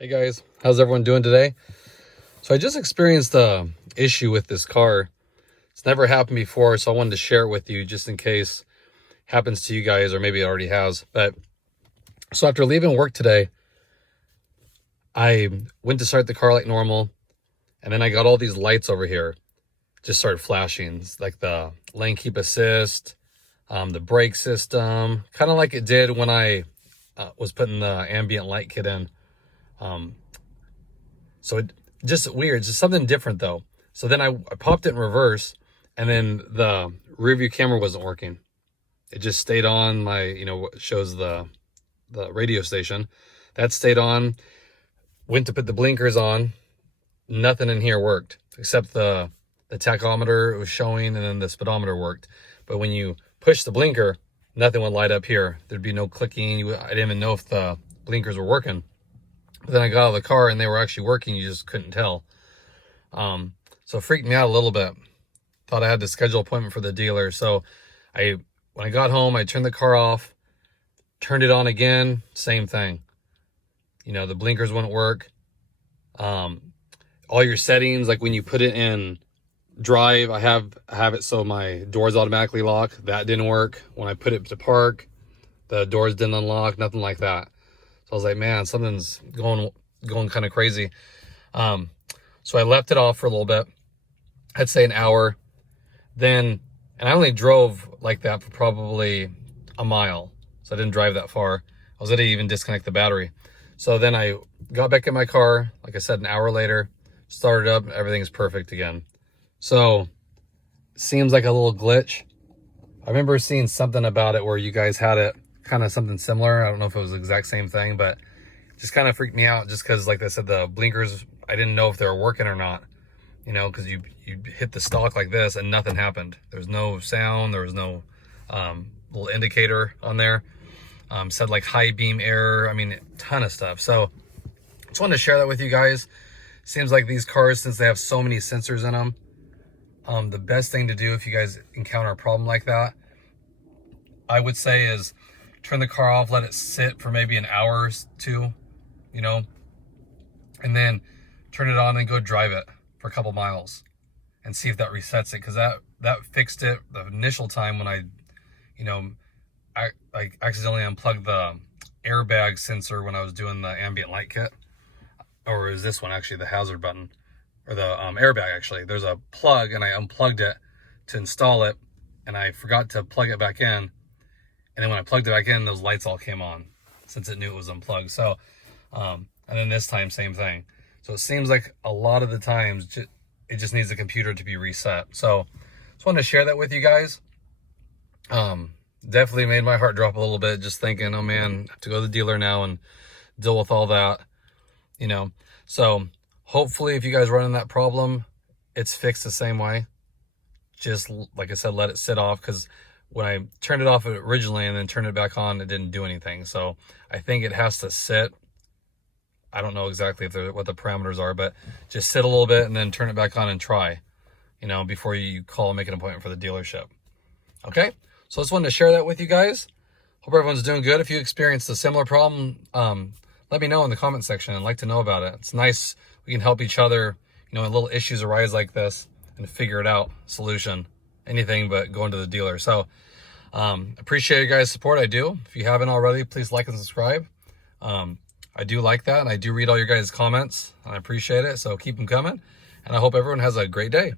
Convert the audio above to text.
Hey guys, how's everyone doing today? So I just experienced a issue with this car. It's never happened before, so I wanted to share it with you just in case it happens to you guys, or maybe it already has. But so after leaving work today, I went to start the car like normal, and then I got all these lights over here just started flashing. It's like the lane keep assist, the brake system, kind of like it did when I was putting the ambient light kit in. So it just weird, just something different though. So then I popped it in reverse, and then the rear view camera wasn't working. It just stayed on. My, what shows the radio station, that stayed on. Went to put the blinkers on, nothing in here worked except the tachometer was showing, and then the speedometer worked. But when you push the blinker, nothing would light up here. There'd be no clicking. I didn't even know if the blinkers were working. But then I got out of the car and they were actually working. You just couldn't tell. So it freaked me out a little bit. Thought I had to schedule an appointment for the dealer. So when I got home, I turned the car off, turned it on again, same thing. The blinkers wouldn't work. All your settings, like when you put it in drive, I have it so my doors automatically lock. That didn't work. When I put it to park, the doors didn't unlock, nothing like that. So I was like, man, something's going kind of crazy. So I left it off for a little bit. I'd say an hour. And I only drove like that for probably a mile. So I didn't drive that far. I was going to even disconnect the battery. So then I got back in my car, like I said, an hour later, started up, everything's perfect again. So seems like a little glitch. I remember seeing something about it where you guys had it kind of something similar. I don't know if it was the exact same thing, but it just kind of freaked me out just because, like I said, the blinkers, I didn't know if they were working or not, because you hit the stalk like this and nothing happened. There was no sound. There was no little indicator on there. Said like high beam error. I mean, a ton of stuff. So just wanted to share that with you guys. Seems like these cars, since they have so many sensors in them, the best thing to do if you guys encounter a problem like that, I would say, is turn the car off, let it sit for maybe an hour or two, and then turn it on and go drive it for a couple miles and see if that resets it. Because that fixed it the initial time when I accidentally unplugged the airbag sensor when I was doing the ambient light kit. Or is this one actually the hazard button, or the airbag? Actually, there's a plug, and I unplugged it to install it, and I forgot to plug it back in. And then when I plugged it back in, those lights all came on since it knew it was unplugged. So, and then this time, same thing. So it seems like a lot of the times it just needs the computer to be reset. So just wanted to share that with you guys. Definitely made my heart drop a little bit just thinking, oh man, I have to go to the dealer now and deal with all that. So hopefully if you guys run into that problem, it's fixed the same way. Just like I said, let it sit off, because when I turned it off originally and then turned it back on, it didn't do anything. So I think it has to sit. I don't know exactly what the parameters are, but just sit a little bit and then turn it back on and try, before you call and make an appointment for the dealership. Okay. So I just wanted to share that with you guys. Hope everyone's doing good. If you experienced a similar problem, let me know in the comment section. I'd like to know about it. It's nice. We can help each other, when little issues arise like this, and figure it out. Solution. Anything but going to the dealer. So appreciate you guys' support. I do. If you haven't already, please like and subscribe. I do like that, and I do read all your guys' comments, and I appreciate it. So keep them coming, and I hope everyone has a great day.